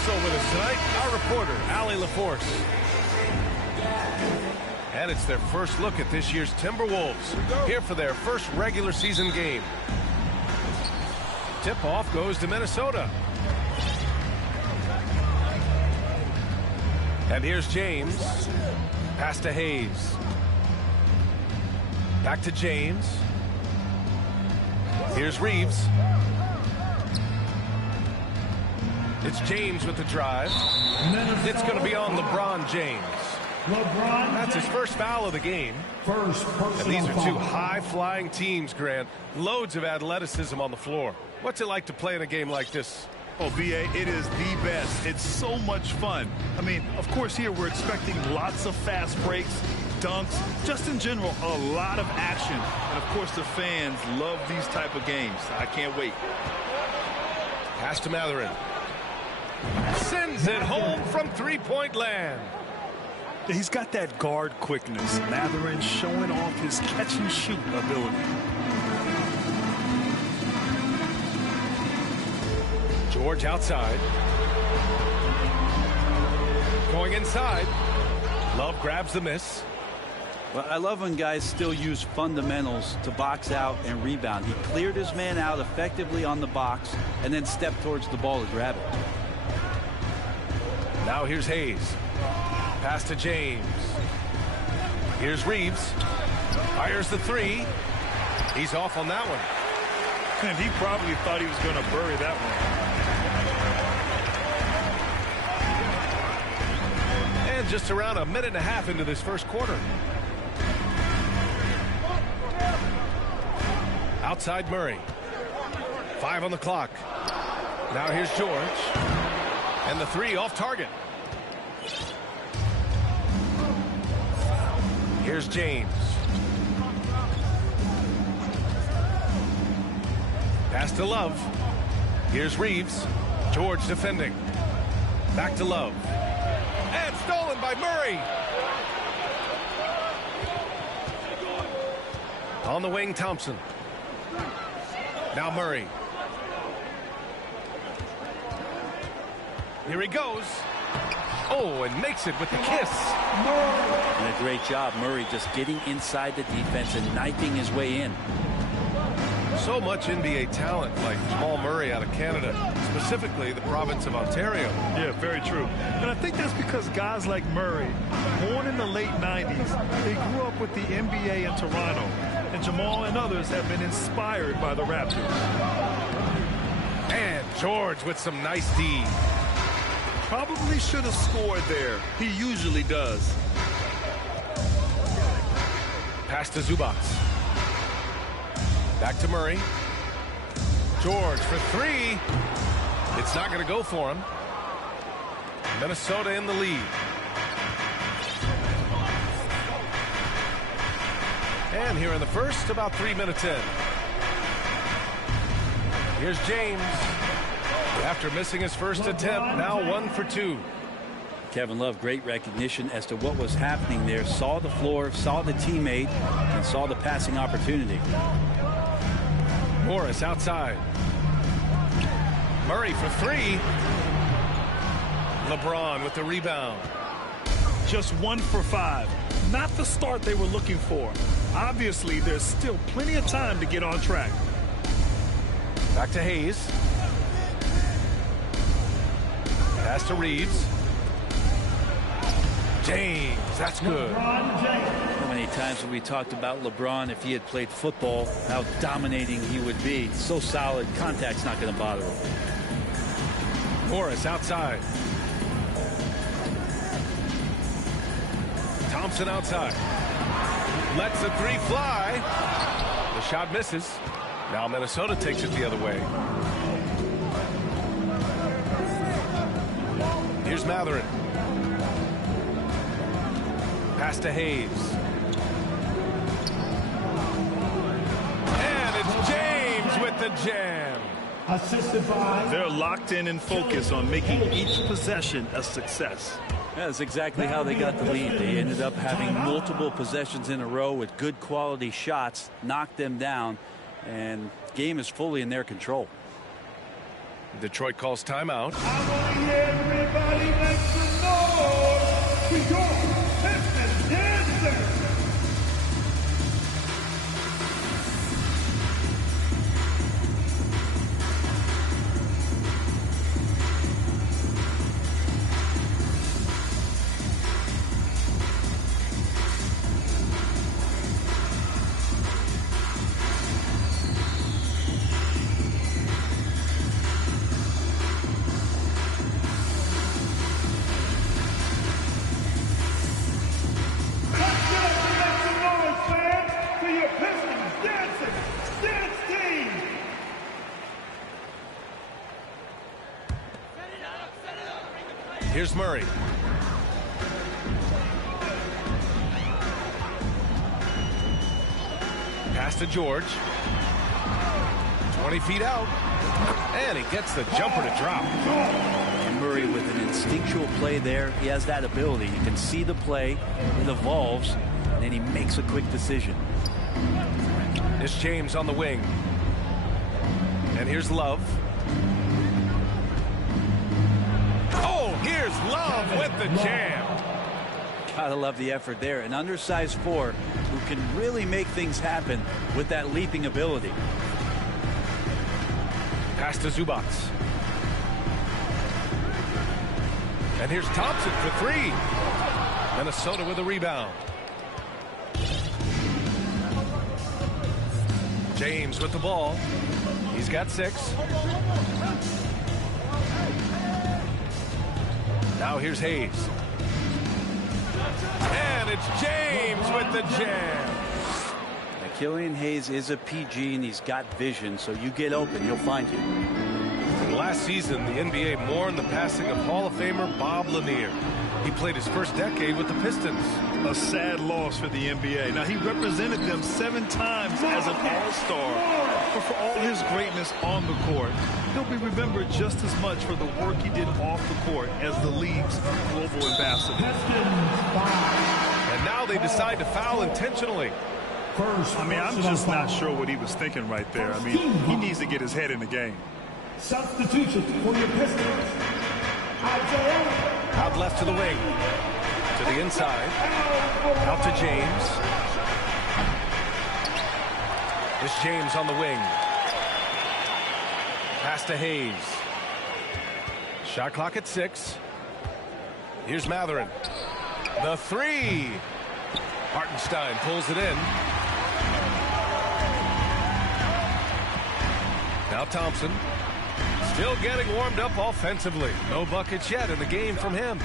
Also with us tonight, our reporter, Allie LaForce. And it's their first look at this year's Timberwolves, here for their first regular season game. Tip-off goes to Minnesota. And here's James. Pass to Hayes. Back to James. Here's Reeves. It's James with the drive. It's going to be on LeBron James. That's his first foul of the game. And these are two high-flying teams, Grant. Loads of athleticism on the floor. What's it like to play in a game like this? Oh, B.A., it is the best. It's so much fun. I mean, of course, here we're expecting lots of fast breaks, dunks, just in general, a lot of action. And, of course, the fans love these type of games. I can't wait. Pass to Matherin. Sends it home from three-point land. He's got that guard quickness. Matherin showing off his catch-and-shoot ability. George outside. Going inside. Love grabs the miss. Well, I love when guys still use fundamentals to box out and rebound. He cleared his man out effectively on the box and then stepped towards the ball to grab it. Now here's Hayes. Pass to James. Here's Reeves. Fires the three. He's off on that one. And he probably thought he was going to bury that one. And just around a minute and a half into this first quarter. Outside Murray. 5 on the clock. Now here's George. And the three off target. Here's James. Pass to Love. Here's Reeves. George defending. Back to Love. And stolen by Murray. On the wing, Thompson. Now Murray. Here he goes. Oh, and makes it with the kiss. And a great job, Murray, just getting inside the defense and knifing his way in. So much NBA talent like Jamal Murray out of Canada, specifically the province of Ontario. Yeah, very true. And I think that's because guys like Murray, born in the late 90s, they grew up with the NBA in Toronto. And Jamal and others have been inspired by the Raptors. And George with some nice D. Probably should have scored there. He usually does. Pass to Zubac. Back to Murray. George for three. It's not going to go for him. Minnesota in the lead. And here in the first, about 3 minutes in. Here's James. After missing his first attempt, now 1 for 2. Kevin Love, great recognition as to what was happening there. Saw the floor, saw the teammate, and saw the passing opportunity. Morris outside. Murray for three. LeBron with the rebound. Just 1 for 5. Not the start they were looking for. Obviously, there's still plenty of time to get on track. Back to Hayes. Pass to Reeves. James, that's good. How many times have we talked about LeBron, if he had played football, how dominating he would be. So solid, contact's not going to bother him. Morris outside. Thompson outside. Lets the three fly. The shot misses. Now Minnesota takes it the other way. Here's Matherin. Pass to Hayes. And it's James with the jam. Assisted by... They're locked in and focused on making each possession a success. Yeah, that's exactly how they got the lead. They ended up having multiple possessions in a row with good quality shots, knocked them down, and game is fully in their control. Detroit calls timeout. I want to hear everybody make some noise for your Pistons dancers. Here's Murray. Pass to George. 20 feet out. And he gets the jumper to drop. And Murray with an instinctual play there. He has that ability. You can see the play. It evolves. And then he makes a quick decision. It's James on the wing. And here's Love. Here's Love with the jam. Gotta love the effort there. An undersized 4 who can really make things happen with that leaping ability. Pass to Zubac. And here's Thompson for 3. Minnesota with a rebound. James with the ball. He's got 6. Now here's Hayes. And it's James with the jam. Now, Killian Hayes is a PG and he's got vision, so you get open, he'll find you. Last season, the NBA mourned the passing of Hall of Famer Bob Lanier. He played his first decade with the Pistons. A sad loss for the NBA. Now, he represented them 7 times as an all-star. But for all his greatness on the court, he'll be remembered just as much for the work he did off the court as the league's global ambassador. And now they decide to foul intentionally. I mean, I'm just not sure what he was thinking right there. I mean, he needs to get his head in the game. Substitution for your Pistons. Out left to the wing. To the inside. Out to James. It's James on the wing. Pass to Hayes. Shot clock at 6. Here's Matherin. The 3. Hartenstein pulls it in. Now Thompson. Still getting warmed up offensively. No buckets yet in the game from him.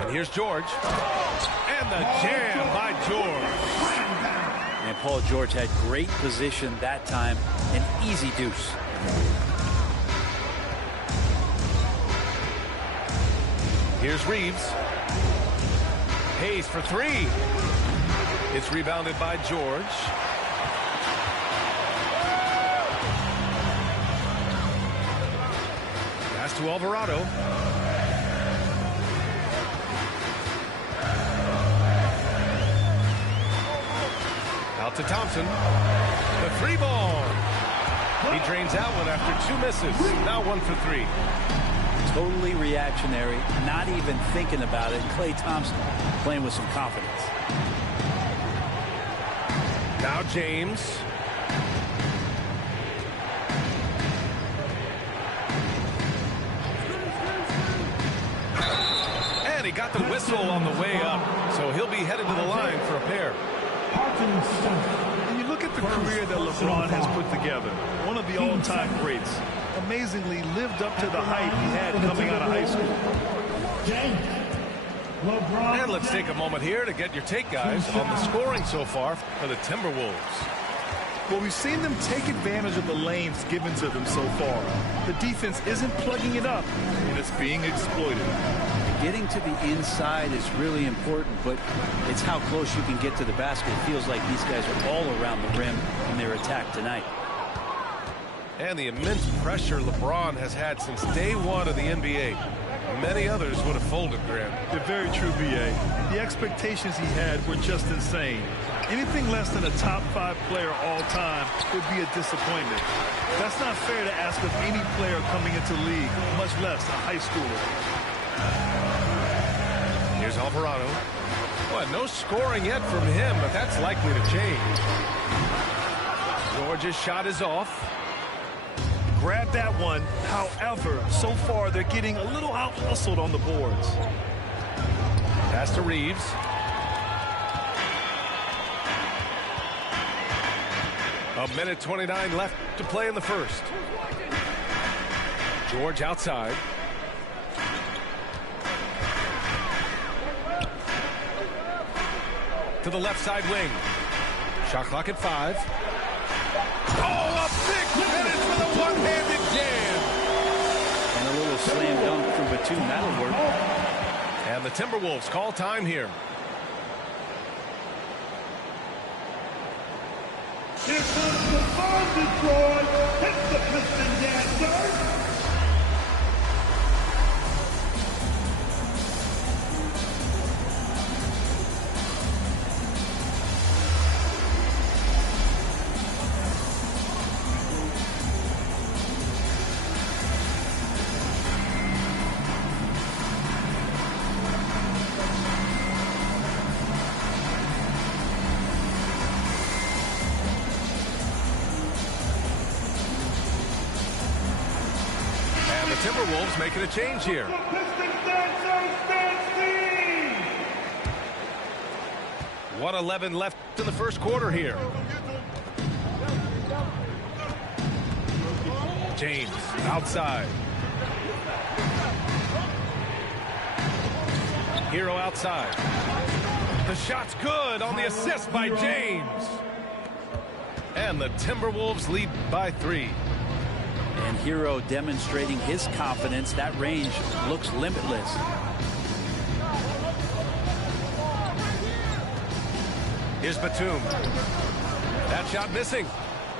And here's George. And the jam by George. And Paul George had great position that time. An easy deuce. Here's Reeves. Hayes for 3. It's rebounded by George. Pass to Alvarado. Out to Thompson. The 3 ball. He drains that one after 2 misses. Now 1 for 3. Totally reactionary, not even thinking about it. Klay Thompson playing with some confidence. Now James. And he got the whistle on the way up, so he'll be headed to the line for a pair. When you look at the career that LeBron has put together, one of the all-time greats, amazingly lived up to the hype he had coming out of high school. And let's take a moment here to get your take, guys, on the scoring so far for the Timberwolves. Well, we've seen them take advantage of the lanes given to them so far. The defense isn't plugging it up, and it's being exploited. Getting to the inside is really important, but it's how close you can get to the basket. It feels like these guys are all around the rim in their attack tonight. And the immense pressure LeBron has had since day 1 of the NBA. Many others would have folded, Graham. They're very true, B.A. The expectations he had were just insane. Anything less than a top 5 player all time would be a disappointment. That's not fair to ask of any player coming into league, much less a high schooler. Here's Alvarado. Well, no scoring yet from him, but that's likely to change. Georgia's shot is off. Grab that one. However, so far they're getting a little out-hustled on the boards. Pass to Reeves. A minute 29 left to play in the first. George outside. To the left side wing. Shot clock at 5. Oh, a big finish with a one-handed jam. And a little slam dunk from Batum. That'll work. And the Timberwolves call time here. Here comes the bomb Detroit. Hits the piston dancer. Timberwolves making a change here. 1:11 left in the first quarter here. James outside. Hero outside. The shot's good on the assist by James. And the Timberwolves lead by 3. And Hero demonstrating his confidence. That range looks limitless. Here's Batum. That shot missing.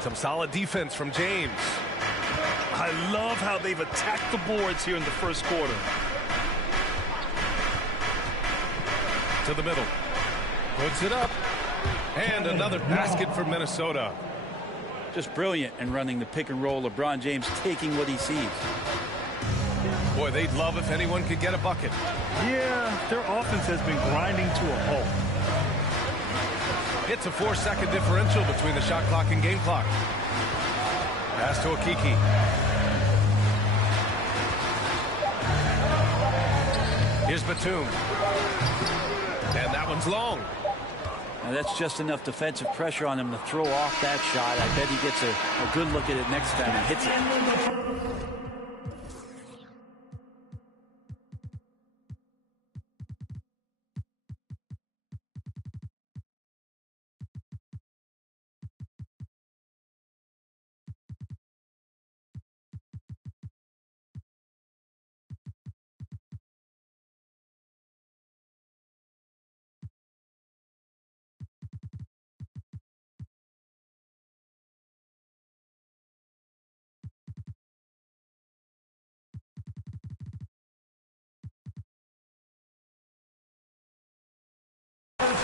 Some solid defense from James. I love how they've attacked the boards here in the first quarter. To the middle. Puts it up. And another basket for Minnesota. Just brilliant in running the pick and roll. LeBron James taking what he sees. Boy, they'd love if anyone could get a bucket. Yeah, their offense has been grinding to a halt. It's a 4-second differential between the shot clock and game clock. Pass to Okiki. Here's Batum. And that one's long. Now that's just enough defensive pressure on him to throw off that shot. I bet he gets a good look at it next time and hits it.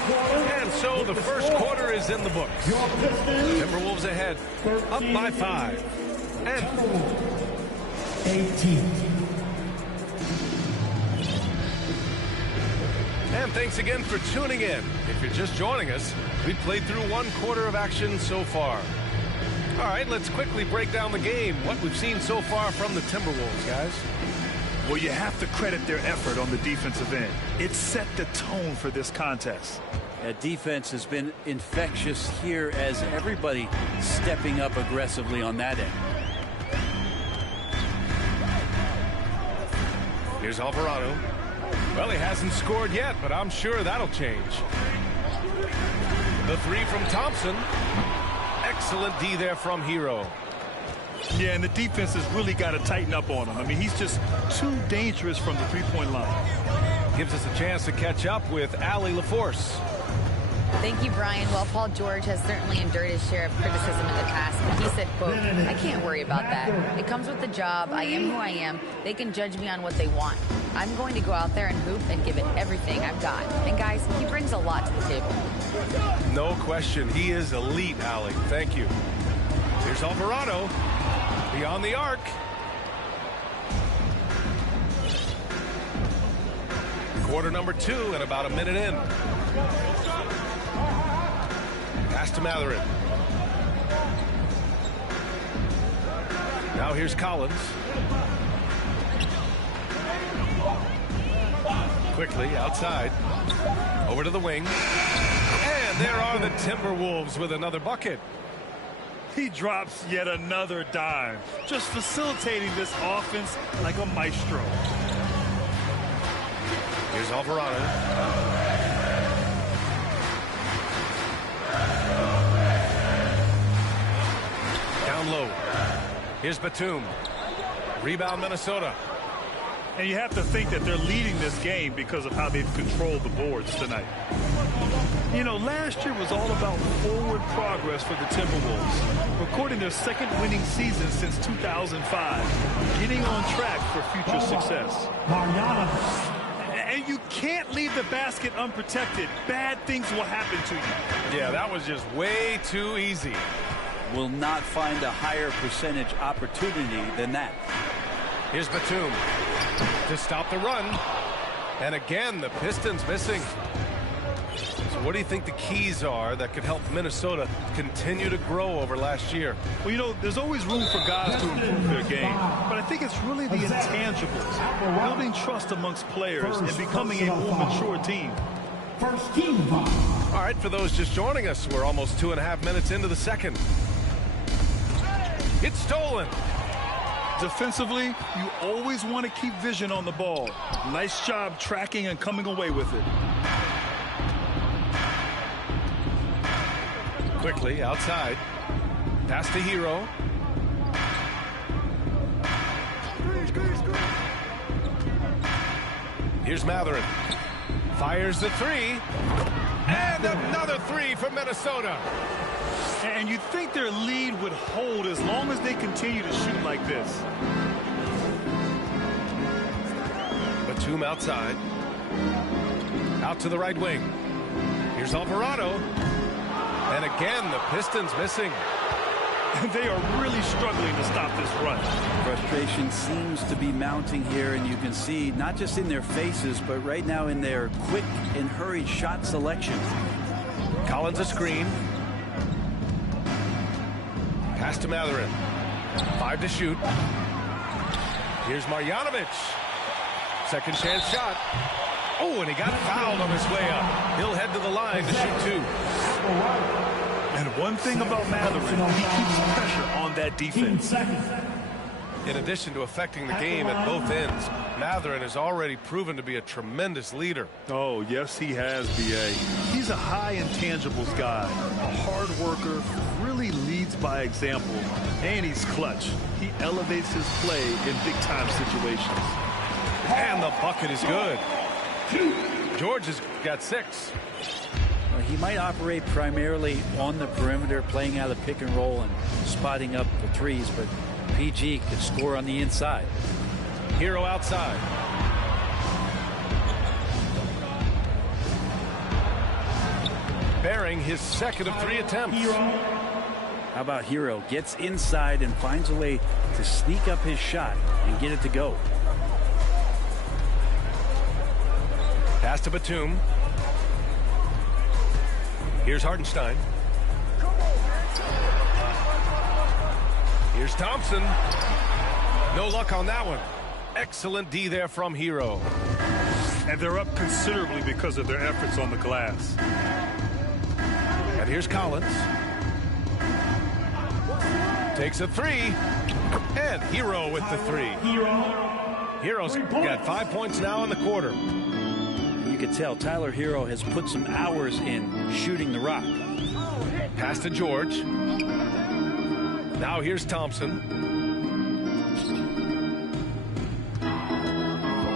And so the first quarter is in the books. Timberwolves ahead, up by 5. And 18. And thanks again for tuning in. If you're just joining us, we've played through 1 quarter of action so far. All right, let's quickly break down the game, what we've seen so far from the Timberwolves, guys. Well, you have to credit their effort on the defensive end. It set the tone for this contest. That defense has been infectious here as everybody stepping up aggressively on that end. Here's Alvarado. Well, he hasn't scored yet, but I'm sure that'll change. The 3 from Thompson. Excellent D there from Hero. Yeah, and the defense has really got to tighten up on him. I mean, he's just too dangerous from the three-point line. Gives us a chance to catch up with Allie LaForce. Thank you, Brian. Well, Paul George has certainly endured his share of criticism in the past, but he said, quote, "I can't worry about that. It comes with the job. I am who I am. They can judge me on what they want." I'm going to go out there and hoop and give it everything I've got. And guys, he brings a lot to the table. No question. He is elite, Allie. Thank you. Here's Alvarado. Beyond the arc. Quarter number 2 and about a minute in. Pass to Matherin. Now here's Collins. Quickly outside. Over to the wing. And there are the Timberwolves with another bucket. He drops yet another dime, just facilitating this offense like a maestro. Here's Alvarado. Down low. Here's Batum. Rebound Minnesota. And you have to think that they're leading this game because of how they've controlled the boards tonight. You know, last year was all about forward progress for the Timberwolves, recording their second winning season since 2005, getting on track for future success. And you can't leave the basket unprotected. Bad things will happen to you. Yeah, that was just way too easy. Will not find a higher percentage opportunity than that. Here's Batum to stop the run. And again, the Pistons missing. So what do you think the keys are that could help Minnesota continue to grow over last year? Well, you know, there's always room for guys to improve their game. But I think it's really the intangibles, building trust amongst players and becoming a more mature team. All right, for those just joining us, we're almost 2.5 minutes into the second. It's stolen. Defensively, you always want to keep vision on the ball. Nice job tracking and coming away with it. Quickly outside. Pass to Hero. Here's Matherin. Fires the 3. And another 3 for Minnesota. And you'd think their lead would hold as long as they continue to shoot like this. Batum outside. Out to the right wing. Here's Alvarado. And again, the Pistons missing. They are really struggling to stop this run. Frustration seems to be mounting here, and you can see not just in their faces, but right now in their quick and hurried shot selection. Collins a screen. Pass to Matherin. 5 to shoot. Here's Marjanovic. Second chance shot. Oh, and he got fouled on his way up. He'll head to the line to shoot 2. And one thing about Matherin, he keeps pressure on that defense. In addition to affecting the game at both ends, Matherin has already proven to be a tremendous leader. Oh, yes, he has, B.A. He's a high intangibles guy, a hard worker, really leads by example, and he's clutch. He elevates his play in big-time situations. And the bucket is good. George has got 6. He might operate primarily on the perimeter, playing out of pick and roll and spotting up the threes, but PG could score on the inside. Hero outside. Bearing his second of 3 attempts. How about Hero gets inside and finds a way to sneak up his shot and get it to go. Pass to Batum. Here's Hartenstein. Here's Thompson. No luck on that one. Excellent D there from Hero. And they're up considerably because of their efforts on the glass. And here's Collins. Takes a 3. And Hero with the 3. Hero's got 5 points now in the quarter. You can tell Tyler Hero has put some hours in shooting the rock. Pass to George. Now here's Thompson.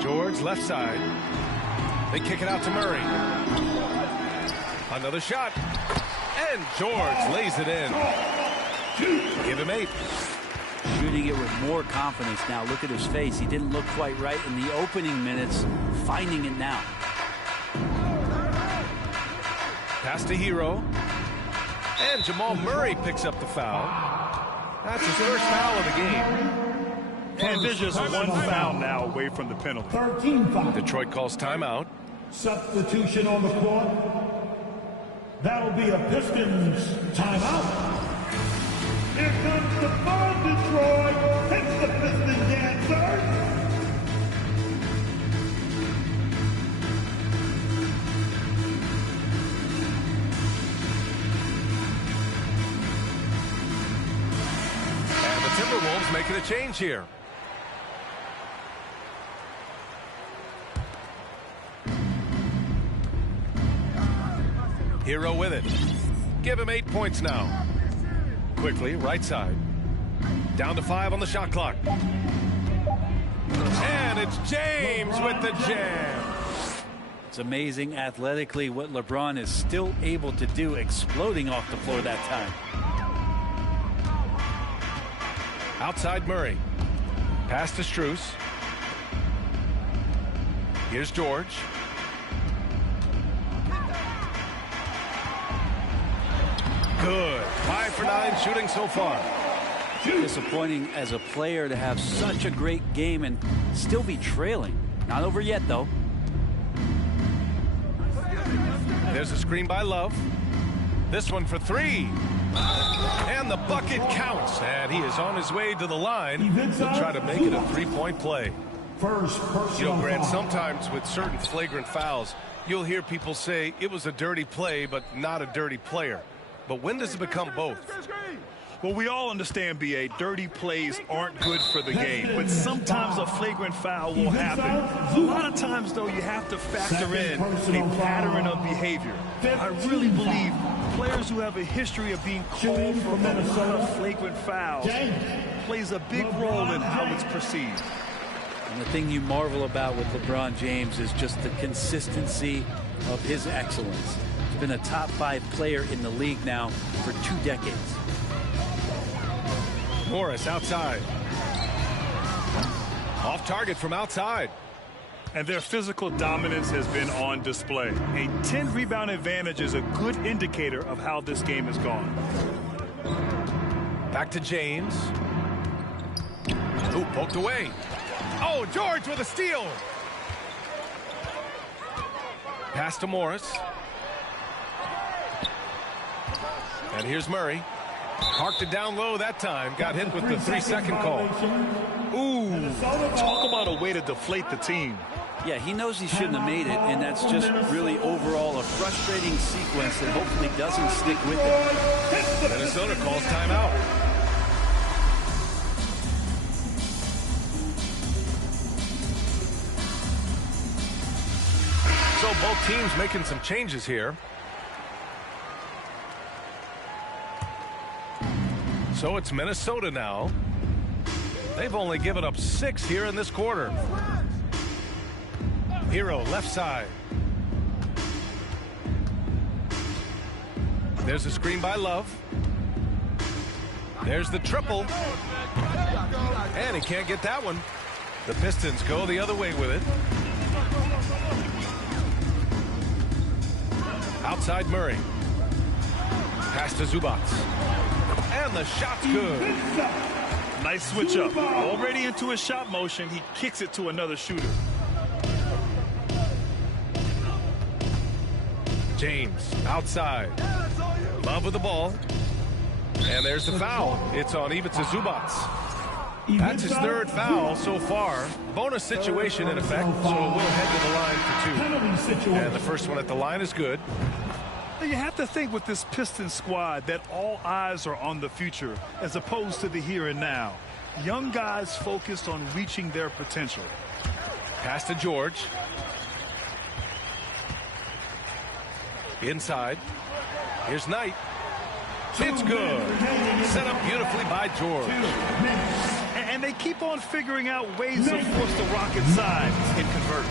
George left side. They kick it out to Murray. Another shot. And George lays it in. Give him 8. Shooting it with more confidence now. Look at his face. He didn't look quite right in the opening minutes. Finding it now. Pass to Hero. And Jamal Murray picks up the foul. That's his first foul of the game. And there's just one foul now away from the penalty. 13 foul. Detroit calls timeout. Substitution on the court. That'll be a Pistons timeout. Here comes the ball, Detroit. Takes the Pistons answer. And the Timberwolves making a change here. Hero with it. Give him 8 points now. Quickly, right side. Down to 5 on the shot clock. And it's James with the jam. It's amazing athletically what LeBron is still able to do, exploding off the floor that time. Outside Murray. Pass to Strus. Here's George. Good. 5 for 9 shooting so far. Disappointing as a player to have such a great game and still be trailing. Not over yet, though. There's a screen by Love. This one for 3. And the bucket counts. And he is on his way to the line. He'll try to make it a 3-point play. First personal You know, Grant, foul. sometimes with certain flagrant fouls, you'll hear people say it was a dirty play, but not a dirty player. But when does it become both? Well, we all understand, B.A., dirty plays aren't good for the game, but sometimes a flagrant foul will happen. A lot of times, though, you have to factor in a pattern of behavior. I really believe players who have a history of being called for a lot of flagrant fouls plays a big role in how it's perceived. And the thing you marvel about with LeBron James is just the consistency of his excellence. He's been a top 5 player in the league now for 2 decades. Morris outside. Off target from outside. And their physical dominance has been on display. A 10-rebound advantage is a good indicator of how this game has gone. Back to James. Ooh, poked away. Oh, George with a steal. Pass to Morris. And here's Murray. Parked it down low that time. Got hit with the 3-second call. Ooh, talk about a way to deflate the team. Yeah, he knows he shouldn't have made it, and that's just really overall a frustrating sequence that hopefully doesn't stick with it. Minnesota calls timeout. So both teams making some changes here. So it's Minnesota now. They've only given up 6 here in this quarter. Hero left side. There's a screen by Love. There's the triple. And he can't get that one. The Pistons go the other way with it. Outside Murray. Pass to Zubac. And the shot's good. Nice switch up. Already into his shot motion, he kicks it to another shooter. James outside. Love with the ball. And there's the foul. It's on Iba2k Zubac. That's his 3rd foul so far. Bonus situation in effect, so we'll head to the line for 2. And the first one at the line is good. You have to think with this Pistons squad that all eyes are on the future as opposed to the here and now. Young guys focused on reaching their potential. Pass to George. Inside. Here's Knight. It's good. Set up beautifully by George. And they keep on figuring out ways to force the Rockets side and convert.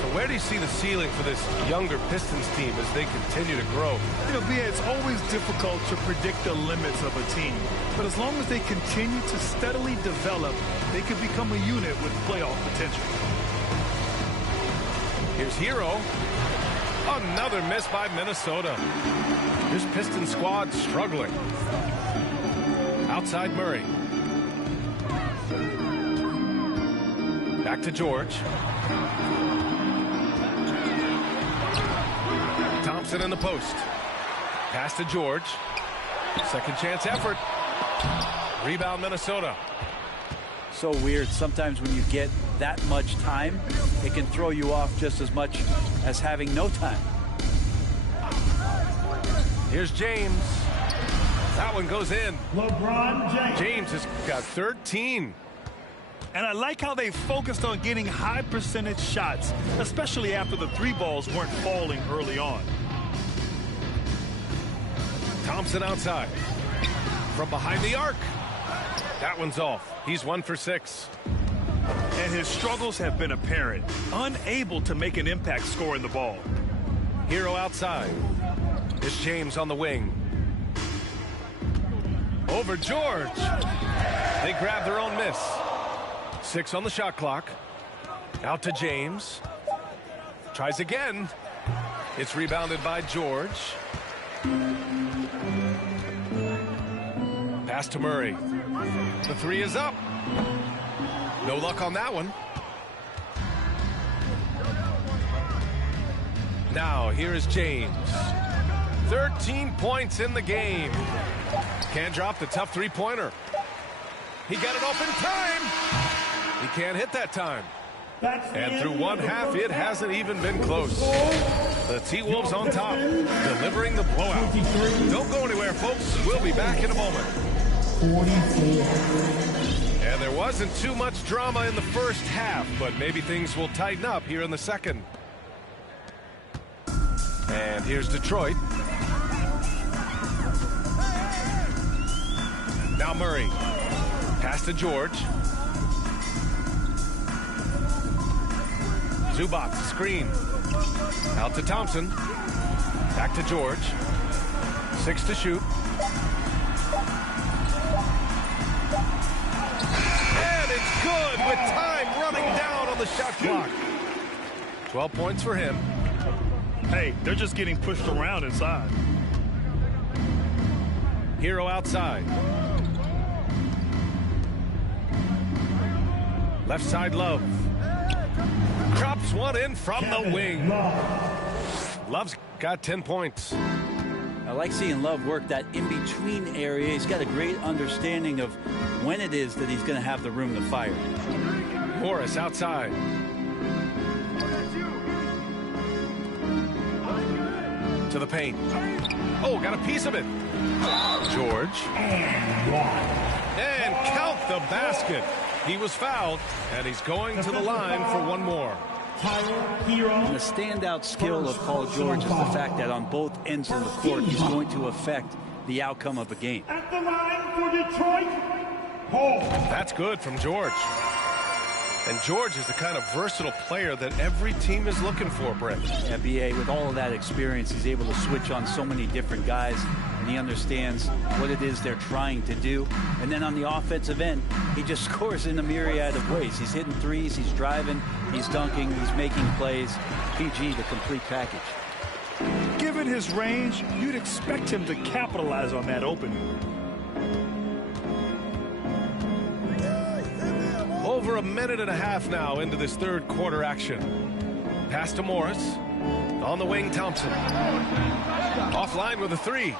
So where do you see the ceiling for this younger Pistons team as they continue to grow? You know, BA, it's always difficult to predict the limits of a team. But as long as they continue to steadily develop, they could become a unit with playoff potential. Here's Hero. Another miss by Minnesota. This Pistons squad struggling. Outside Murray. Back to George. Thompson in the post. Pass to George. Second chance effort. Rebound Minnesota. So weird. Sometimes when you get that much time, it can throw you off just as much as having no time. Here's James. That one goes in. LeBron James. James has got 13. And I like how they focused on getting high percentage shots, especially after the three balls weren't falling early on. Thompson outside. From behind the arc. That one's off. He's 1 for 6. And his struggles have been apparent. Unable to make an impact scoring the ball. Hero outside. It's James on the wing. Over George. They grab their own miss. 6 on the shot clock. Out to James. Tries again. It's rebounded by George. Pass to Murray. The 3 is up. No luck on that one. Now here is James. 13 points in the game. Can't drop the tough three-pointer. He got it off in time. He can't hit that time. And through one half, it hasn't even been close. The T-Wolves on top, delivering the blowout. Don't go anywhere, folks. We'll be back in a moment. 44. And there wasn't too much drama in the first half, but maybe things will tighten up here in the second. And here's Detroit. Now Murray. Pass to George. Zubac, screen. Out to Thompson. Back to George. 6 to shoot. And it's good with time running down on the shot clock. 12 points for him. Hey, they're just getting pushed around inside. Hero outside. Left side, Love. Drops one in from the wing. Love's got 10 points. I like seeing Love work that in-between area. He's got a great understanding of when it is that he's going to have the room to fire. Morris outside. To the paint. Oh, got a piece of it. George. And count the basket. He was fouled, and he's going to the line for one more. And the standout skill of Paul George is the fact that on both ends of the court, he's going to affect the outcome of a game. At the line for Detroit, Paul. That's good from George. And George is the kind of versatile player that every team is looking for, Brent. Yeah, BA, with all of that experience, he's able to switch on so many different guys, and he understands what it is they're trying to do. And then on the offensive end, he just scores in a myriad of ways. He's hitting threes, he's driving, he's dunking, he's making plays. PG, the complete package. Given his range, you'd expect him to capitalize on that opening. Over a minute and a half now into this third quarter action. Pass to Morris. On the wing, Thompson. Offline with a 3.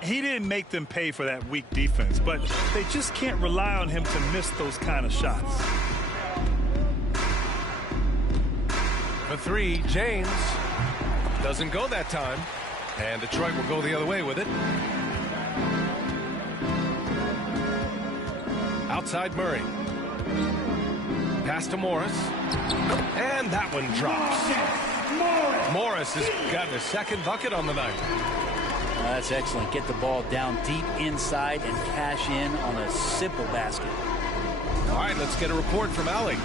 He didn't make them pay for that weak defense, but they just can't rely on him to miss those kind of shots. For 3, James. Doesn't go that time. And Detroit will go the other way with it. Outside Murray. Pass to Morris. And that one drops. Morris has gotten his second bucket on the night. That's excellent. Get the ball down deep inside and cash in on a simple basket. All right, let's get a report from Allie.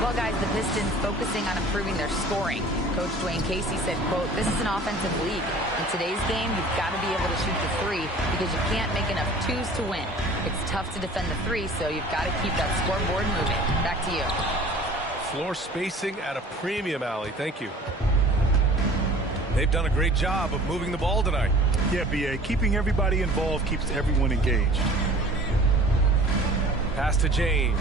Well, guys, the Pistons focusing on improving their scoring. Coach Dwayne Casey said, quote, "This is an offensive league. In today's game, you've got to be able to shoot the three because you can't make enough twos to win. It's tough to defend the three, so you've got to keep that scoreboard moving." Back to you. Floor spacing at a premium, Allie. Thank you. They've done a great job of moving the ball tonight. Yeah, B.A. Keeping everybody involved keeps everyone engaged. Pass to James.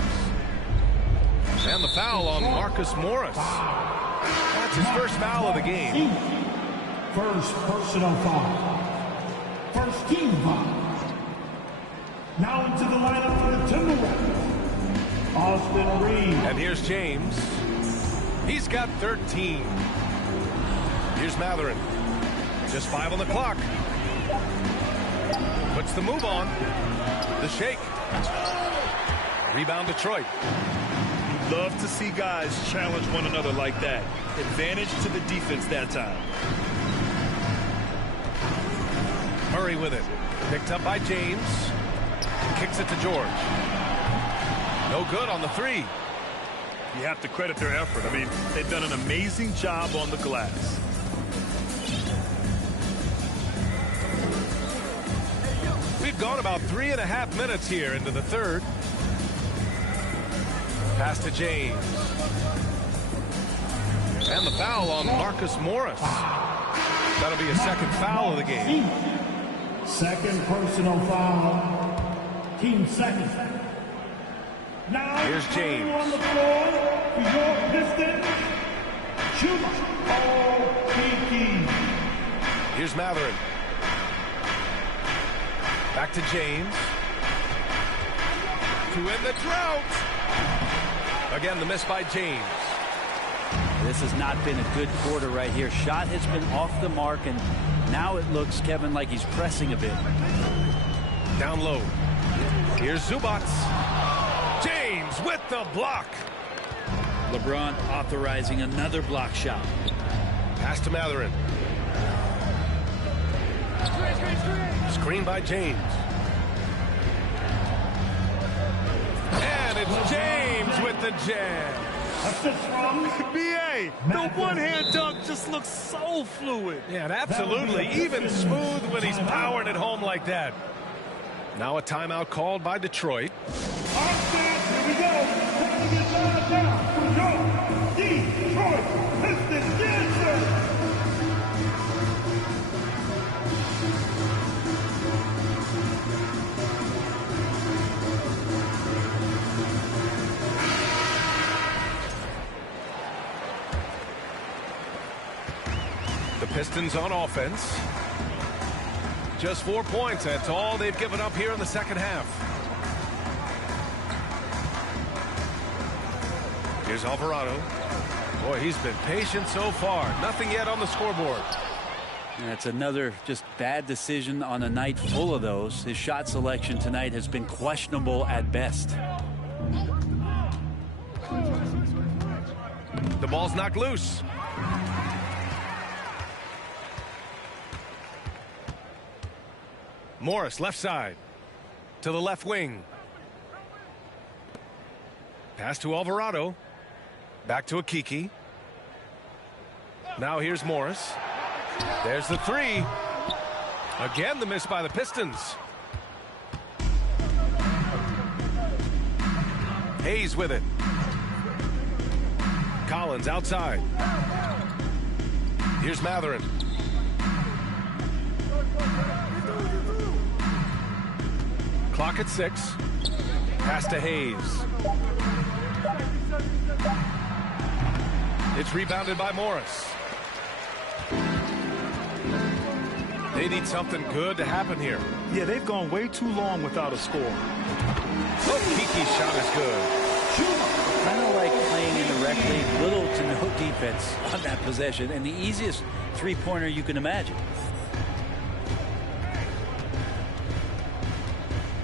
And the foul on Marcus Morris. That's his first foul of the game. First personal foul. First team foul. Now into the lineup for the Timberwolves, Austin Reed. And here's James. He's got 13. Here's Matherin. Just 5 on the clock. Puts the move on. The shake. Rebound Detroit. You'd love to see guys challenge one another like that. Advantage to the defense that time. Murray with it. Picked up by James. Kicks it to George. No good on the three. You have to credit their effort. I mean, they've done an amazing job on the glass. We've gone about 3.5 minutes here into the third. Pass to James. And the foul on Marcus Morris. That'll be a second foul of the game. Second personal foul. Team second. Now here's James. On the floor for your Pistons. Shooter. Here's Matherin. Back to James. To end the drought. Again, the miss by James. This has not been a good quarter right here. Shot has been off the mark, and now it looks, Kevin, like he's pressing a bit. Down low. Here's Zubac. James with the block. LeBron authorizing another block shot. Pass to Matherin. Screen by James. And it's James with the jam. B.A. the one-hand dunk just looks so fluid. Yeah, and absolutely even smooth when he's powering it home like that. Now a timeout called by Detroit. Here we go. Time to get down for your Detroit Pistons dancer. The Pistons on offense. Just 4 points. That's all they've given up here in the second half. Here's Alvarado. Boy, he's been patient so far. Nothing yet on the scoreboard. That's another just bad decision on a night full of those. His shot selection tonight has been questionable at best. The ball's knocked loose. Morris, left side. To the left wing. Pass to Alvarado. Back to Akiki. Now here's Morris. There's the three. Again, the miss by the Pistons. Hayes with it. Collins outside. Here's Matherin. Clock at 6. Pass to Hayes. It's rebounded by Morris. They need something good to happen here. Yeah, they've gone way too long without a score. Oh, Kiki's shot is good. Kind of like playing in the rec league, little to no defense on that possession, and the easiest three-pointer you can imagine.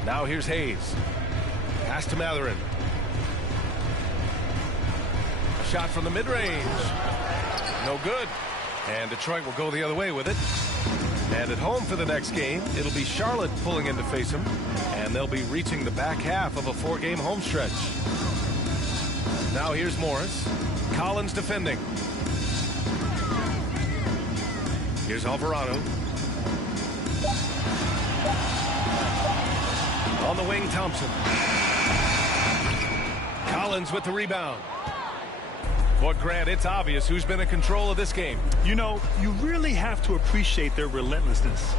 Now here's Hayes. Pass to Matherin. A shot from the mid-range. No good. And Detroit will go the other way with it. And at home for the next game, it'll be Charlotte pulling in to face them. And they'll be reaching the back half of a 4-game home stretch. Now here's Morris. Collins defending. Here's Alvarado. On the wing, Thompson. Collins with the rebound. Boy, Grant, it's obvious who's been in control of this game. You know, you really have to appreciate their relentlessness.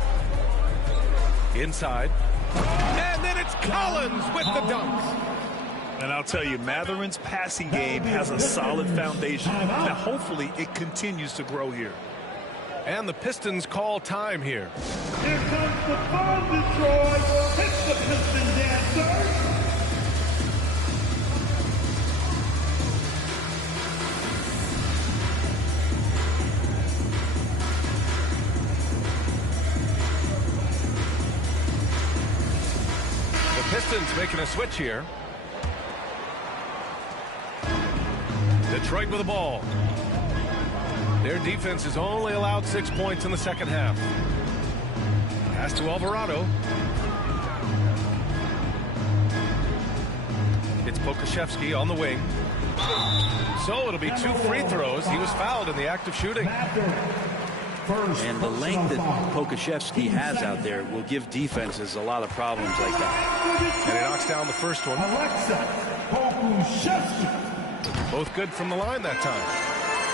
Inside. And then it's Collins with the dunk. And I'll tell you, Matherin's passing game has a solid foundation. Now, hopefully, it continues to grow here. And the Pistons call time here. Here comes the ball, Detroit. Hits the Piston dancer. The Pistons making a switch here. Detroit with the ball. Their defense has only allowed 6 points in the second half. Pass to Alvarado. It's Pokusevski on the wing. So it'll be 2 free throws. He was fouled in the act of shooting. And the length that Pokusevski has out there will give defenses a lot of problems like that. And he knocks down the first one. Both good from the line that time.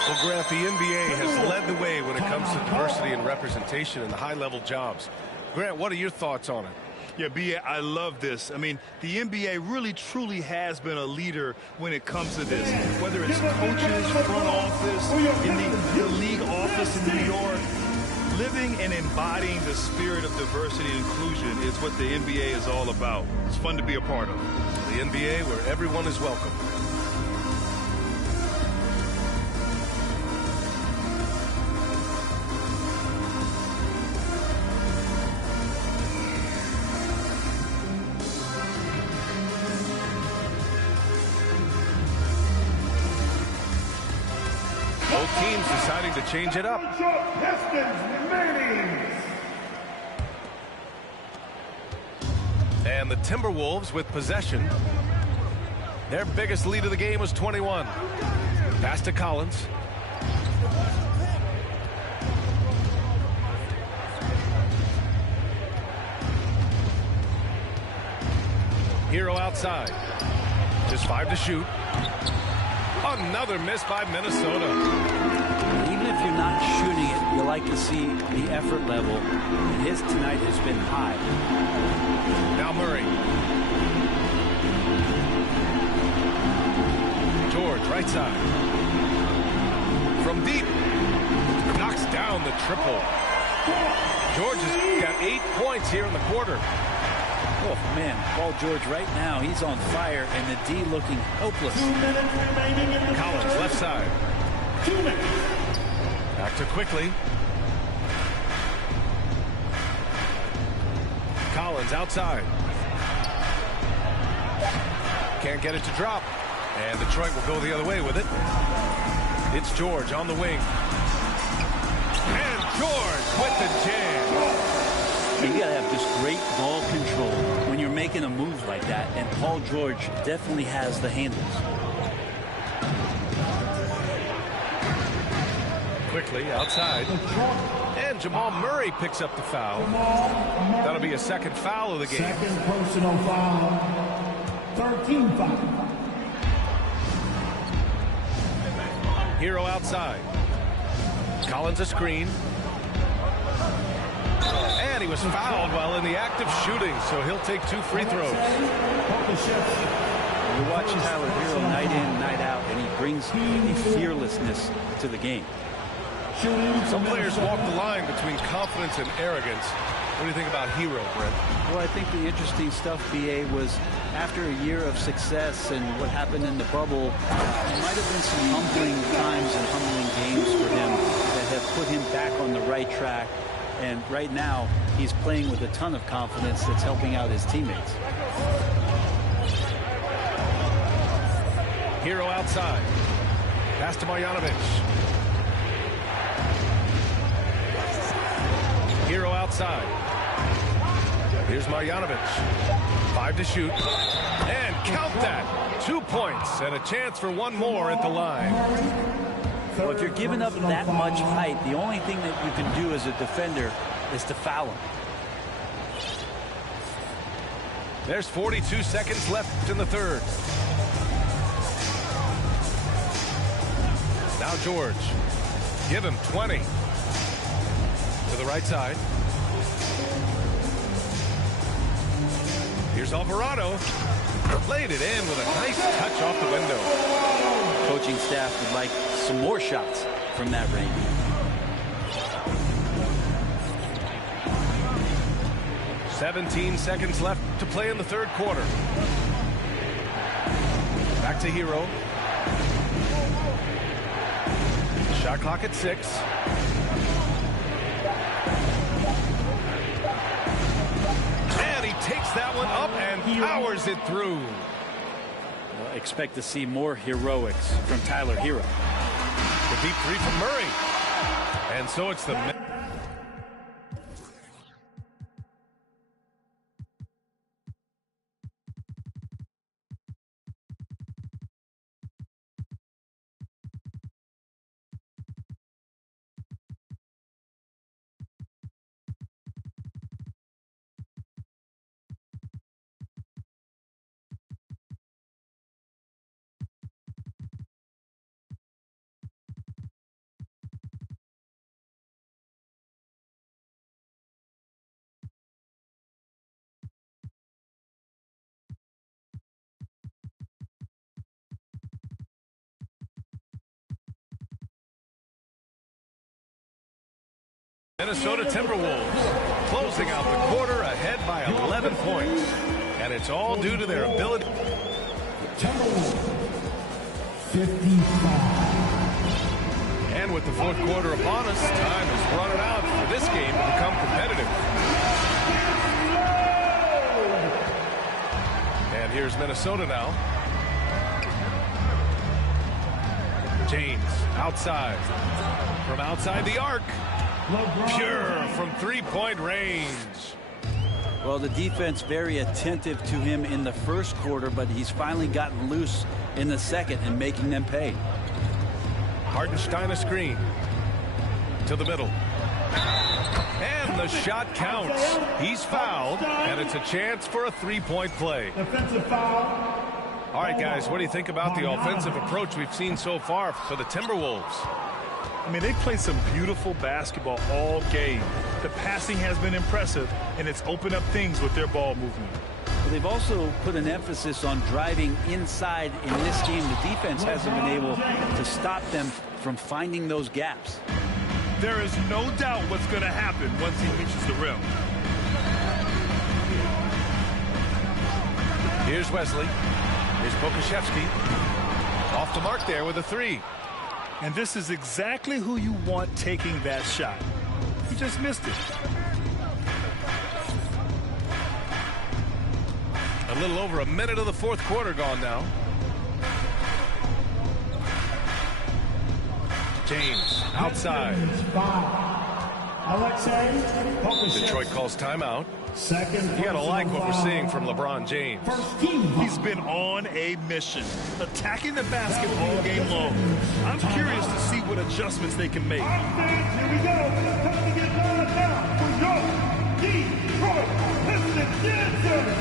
Well, Grant, the NBA has led the way when it comes to diversity and representation in the high-level jobs. Grant, what are your thoughts on it? Yeah, B.A., I love this. I mean, the NBA really, truly has been a leader when it comes to this. Whether it's coaches, front office, in the league office in New York, living and embodying the spirit of diversity and inclusion is what the NBA is all about. It's fun to be a part of. The NBA where everyone is welcome. Both teams deciding to change it up. And the Timberwolves with possession. Their biggest lead of the game was 21. Pass to Collins. Hero outside. Just 5 to shoot. Another miss by Minnesota. Even if you're not shooting it, you like to see the effort level. And his tonight has been high. Now Murray. George, right side. From deep. Knocks down the triple. George has got 8 points here in the quarter. Oh, man, Paul George right now, he's on fire, and the D looking hopeless. Collins, left side. Back to quickly. Collins outside. Can't get it to drop. And Detroit will go the other way with it. It's George on the wing. And George with the jam. You got to have just great ball control when you're making a move like that, and Paul George definitely has the handles. Quickly outside. And Jamal Murray picks up the foul. That'll be a second foul of the game. Second personal foul. 13 foul. Hero outside. Collins a screen. And he was fouled while in the act of shooting, so he'll take 2 free throws. You watch Tyler Hero night in, night out, and he brings a fearlessness to the game. Some players walk the line between confidence and arrogance. What do you think about Hero, Brent? Well, I think the interesting stuff, B.A., was after a year of success and what happened in the bubble, there might have been some humbling times and humbling games for him that have put him back on the right track. And right now, he's playing with a ton of confidence that's helping out his teammates. Hero outside. Pass to Marjanovic. Hero outside. Here's Marjanovic. 5 to shoot. And count that. 2 points and a chance for one more at the line. Well, if you're giving up that much height, the only thing that you can do as a defender is to foul him. There's 42 seconds left in the third. Now George. Give him 20. To the right side. Here's Alvarado. Played it in with a nice touch off the window. Coaching staff would like some more shots from that range. "17 seconds left to play in the third quarter. Back to Hero. Shot clock at 6. And he takes that one up and powers it through. Well, expect to see more heroics from Tyler Hero. The deep three from Murray. And so it's the... Minnesota Timberwolves closing out the quarter ahead by 11 points. And it's all due to their ability. Timberwolves, 55. And with the fourth quarter upon us, time is running out for this game to become competitive. And here's Minnesota now. James outside. From outside the arc. Pure from three-point range. Well, the defense very attentive to him in the first quarter, but he's finally gotten loose in the second and making them pay. Hartenstein a screen. To the middle. And the shot counts. He's fouled, and it's a chance for a three-point play. Defensive foul. All right, guys, what do you think about the offensive approach we've seen so far for the Timberwolves? I mean, they play some beautiful basketball all game. The passing has been impressive, and it's opened up things with their ball movement. Well, they've also put an emphasis on driving inside. In this game, the defense hasn't been able to stop them from finding those gaps. There is no doubt what's going to happen once he reaches the rim. Here's Wesley. Here's Pokuševski. Off the mark there with a three. And this is exactly who you want taking that shot. He just missed it. A little over a minute of the fourth quarter gone now. James outside. Detroit calls timeout. You gotta like what we're seeing from LeBron James. He's been on a mission, attacking the basket all game long. I'm curious to see what adjustments they can make. Here we go. Time to get started now for your Detroit Pistons dancers.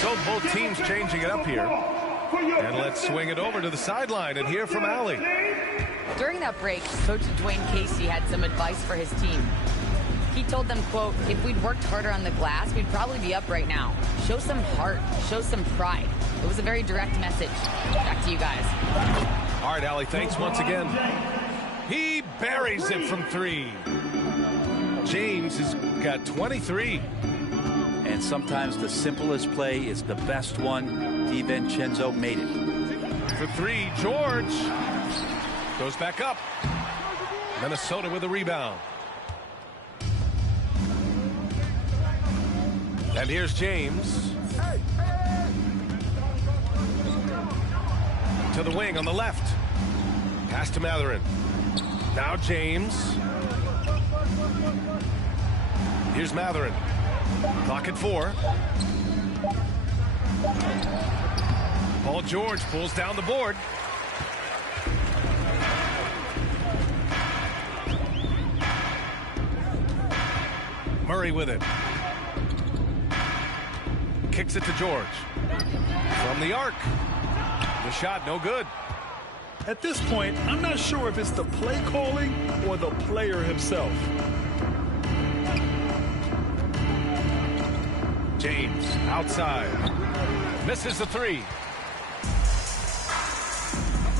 So both teams changing it up here. And let's swing it over to the sideline and hear from Allie. During that break, Coach Dwayne Casey had some advice for his team. He told them, quote, if we'd worked harder on the glass, we'd probably be up right now. Show some heart. Show some pride. It was a very direct message. Back to you guys. All right, Allie, thanks once again. He buries it from three. James has got 23. And sometimes the simplest play is the best one. DiVincenzo made it. For three, George goes back up. Minnesota with a rebound. And here's James. To the wing on the left. Pass to Mathurin. Now James. Here's Matherin. Clock at 4. Paul George pulls down the board. Murray with it. Kicks it to George. From the arc. The shot no good. At this point, I'm not sure if it's the play calling or the player himself. James outside. Misses the 3.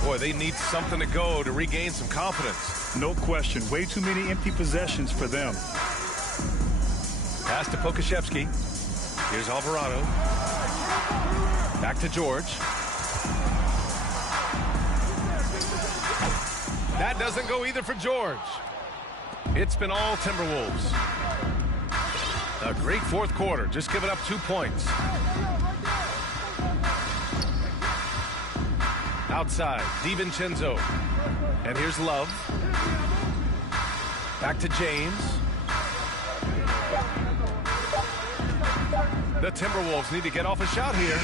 Boy, they need something to go to regain some confidence. No question. Way too many empty possessions for them. Pass to Pokashevsky. Here's Alvarado. Back to George. That doesn't go either for George. It's been all Timberwolves. A great fourth quarter. Just giving up 2 points. Outside, DiVincenzo. And here's Love. Back to James. The Timberwolves need to get off a shot here.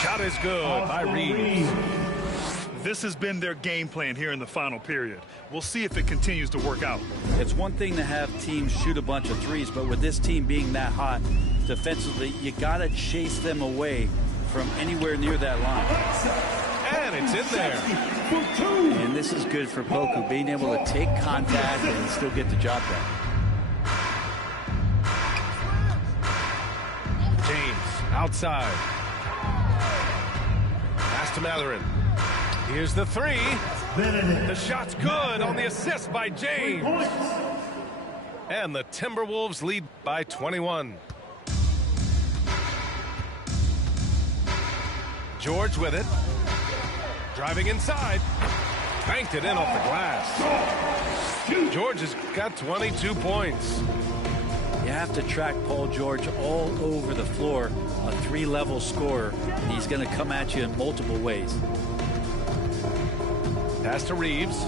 Shot is good by Reeves. This has been their game plan here in the final period. We'll see if it continues to work out. It's one thing to have teams shoot a bunch of threes, but with this team being that hot defensively, you got to chase them away from anywhere near that line. And it's in there. And this is good for Poku, being able to take contact and still get the job done. James outside. Pass to Matherin. Here's the 3. The shot's good on the assist by James. And the Timberwolves lead by 21. George with it. Driving inside. Banked it in off the glass. George has got 22 points. You have to track Paul George all over the floor, a 3-level scorer, and he's going to come at you in multiple ways. Pass to Reeves.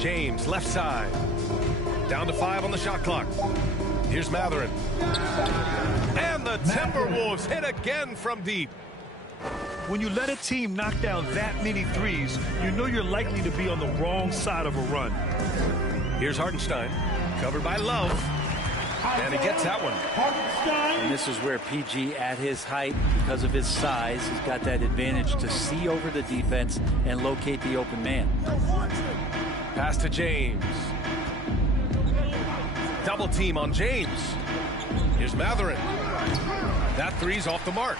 James, left side. Down to 5 on the shot clock. Here's Matherin. And the Timberwolves hit again from deep. When you let a team knock down that many threes, you know you're likely to be on the wrong side of a run. Here's Hartenstein, covered by Love. And he gets that one. And this is where PG, at his height, because of his size, he's got that advantage to see over the defense and locate the open man. Pass to James. Double team on James. Here's Matherin. That 3's off the mark.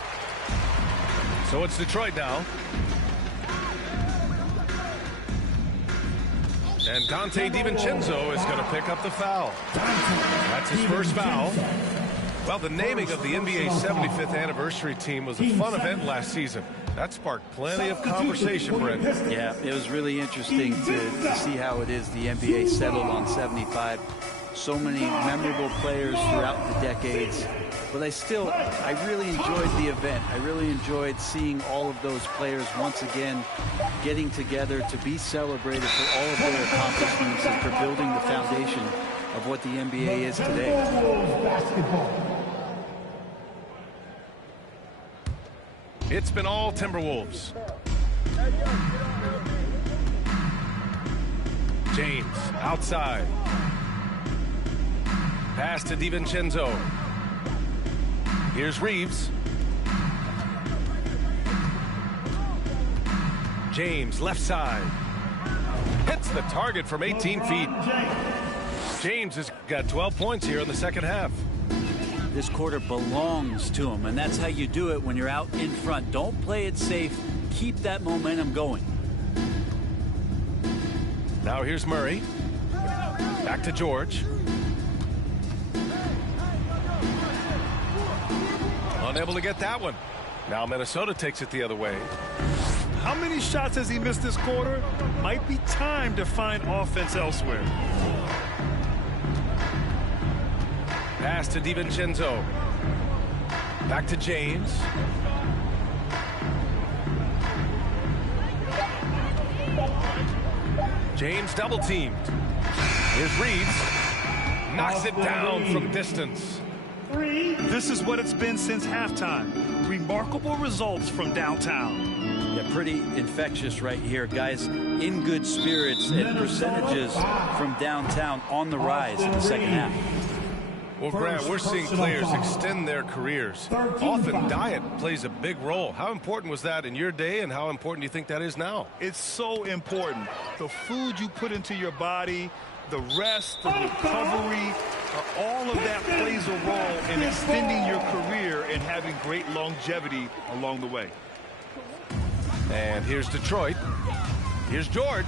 So it's Detroit now. And Dante DiVincenzo is going to pick up the foul. That's his first foul. Well, the naming of the NBA's 75th anniversary team was a fun event last season. That sparked plenty of conversation, Brent. Yeah, it was really interesting to see how it is the NBA settled on 75. So many memorable players throughout the decades. But I really enjoyed the event. I really enjoyed seeing all of those players once again getting together to be celebrated for all of their accomplishments and for building the foundation of what the NBA is today. It's been all Timberwolves. James outside. Pass to DiVincenzo. Here's Reeves. James, left side. Hits the target from 18 feet. James has got 12 points here in the second half. This quarter belongs to him, and that's how you do it when you're out in front. Don't play it safe. Keep that momentum going. Now here's Murray. Back to George. Unable to get that one. Now Minnesota takes it the other way. How many shots has he missed this quarter? Might be time to find offense elsewhere. Pass to DiVincenzo. Back to James. James double teamed. Here's Reeves. Knocks it down from distance. This is what it's been since halftime. Remarkable results from downtown. Yeah, pretty infectious right here. Guys in good spirits, and percentages from downtown on the rise in the second half. Well, Grant, we're seeing players extend their careers. Often diet plays a big role. How important was that in your day, and how important do you think that is now? It's so important. The food you put into your body, the rest, the recovery, all of that plays a role in extending your career and having great longevity along the way. And here's Detroit. Here's George.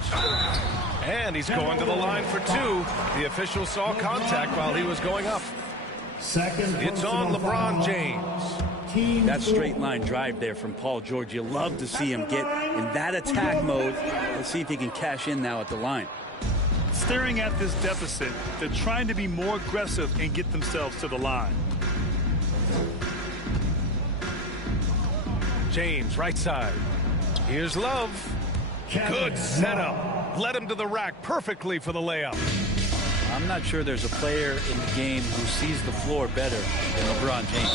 And he's going to the line for two. The official saw contact while he was going up. It's on LeBron James. That straight line drive there from Paul George. You love to see him get in that attack mode. Let's see if he can cash in now at the line. Staring at this deficit, they're trying to be more aggressive and get themselves to the line. James, right side. Here's Love. Good setup. Led him to the rack perfectly for the layup. I'm not sure there's a player in the game who sees the floor better than LeBron James.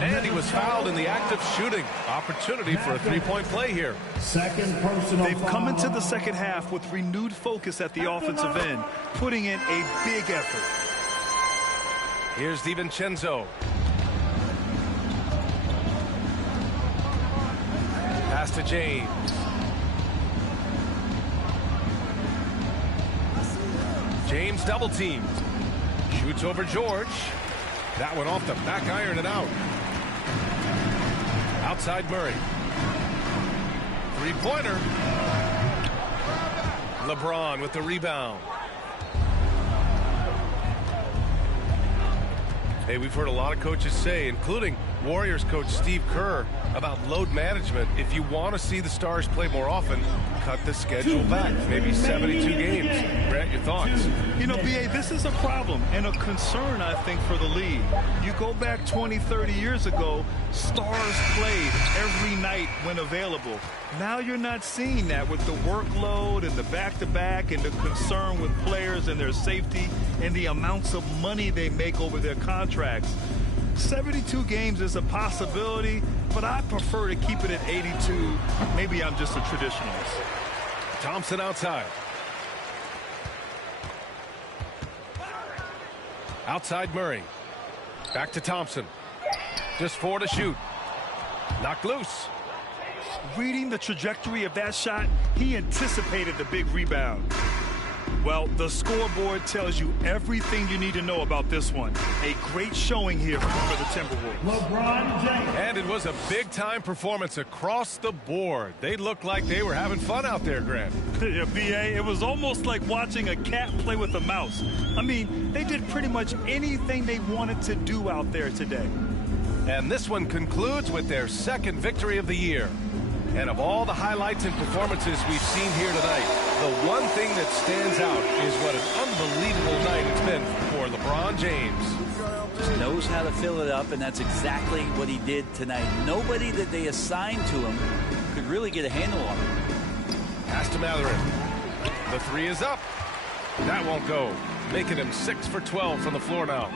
And he was fouled in the act of shooting. Opportunity for a three-point play here. They've come into the second half with renewed focus at the offensive end, putting in a big effort. Here's DiVincenzo. Pass to James. James double teamed. Shoots over George. That one off the back iron and out. Outside Murray. Three-pointer. LeBron with the rebound. Hey, we've heard a lot of coaches say, including Warriors coach Steve Kerr, about load management. If you want to see the Stars play more often, cut the schedule back. Maybe 72 games. Grant, your thoughts? You know, B.A., this is a problem and a concern, I think, for the league. You go back 20, 30 years ago, Stars played every night when available. Now you're not seeing that with the workload and the back-to-back and the concern with players and their safety and the amounts of money they make over their contracts. 72 games is a possibility, but I prefer to keep it at 82. Maybe I'm just a traditionalist. Thompson outside. Outside Murray. Back to Thompson. Just 4 to shoot. Knocked loose. Reading the trajectory of that shot, he anticipated the big rebound. Well, the scoreboard tells you everything you need to know about this one. A great showing here for the Timberwolves. LeBron James. And it was a big-time performance across the board. They looked like they were having fun out there, Grant. Yeah, B.A., it was almost like watching a cat play with a mouse. I mean, they did pretty much anything they wanted to do out there today. And this one concludes with their second victory of the year. And of all the highlights and performances we've seen here tonight, the one thing that stands out is what an unbelievable night it's been for LeBron James. Just knows how to fill it up, and that's exactly what he did tonight. Nobody that they assigned to him could really get a handle on him. Pass to Matherin. The three is up. That won't go. Making him 6 for 12 from the floor now.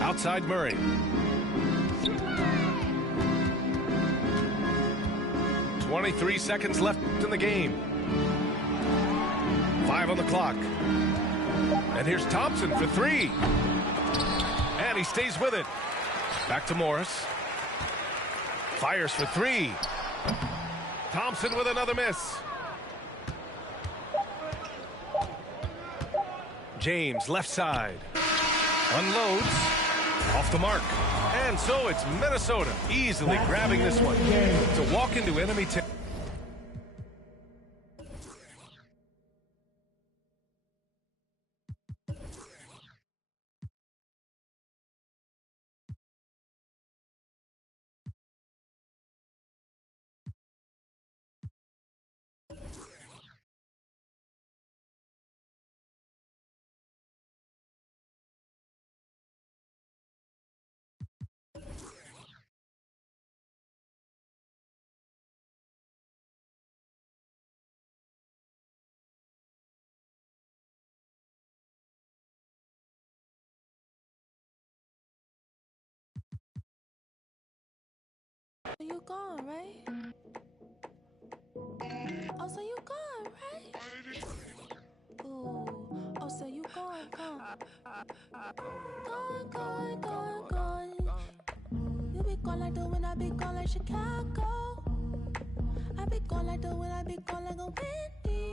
Outside Murray. .23 seconds left in the game. 5 on the clock. And here's Thompson for 3. And he stays with it. Back to Morris. Fires for 3. Thompson with another miss. James left side. Unloads. Off the mark. And so it's Minnesota easily grabbing this one to walk into enemy territory. you gone, right? Oh, so you gone, right? Ooh, oh, so you gone, gone. Gone. You be gone like the wind, I be gone like Chicago. I be gone like the wind, I be gone like a windy.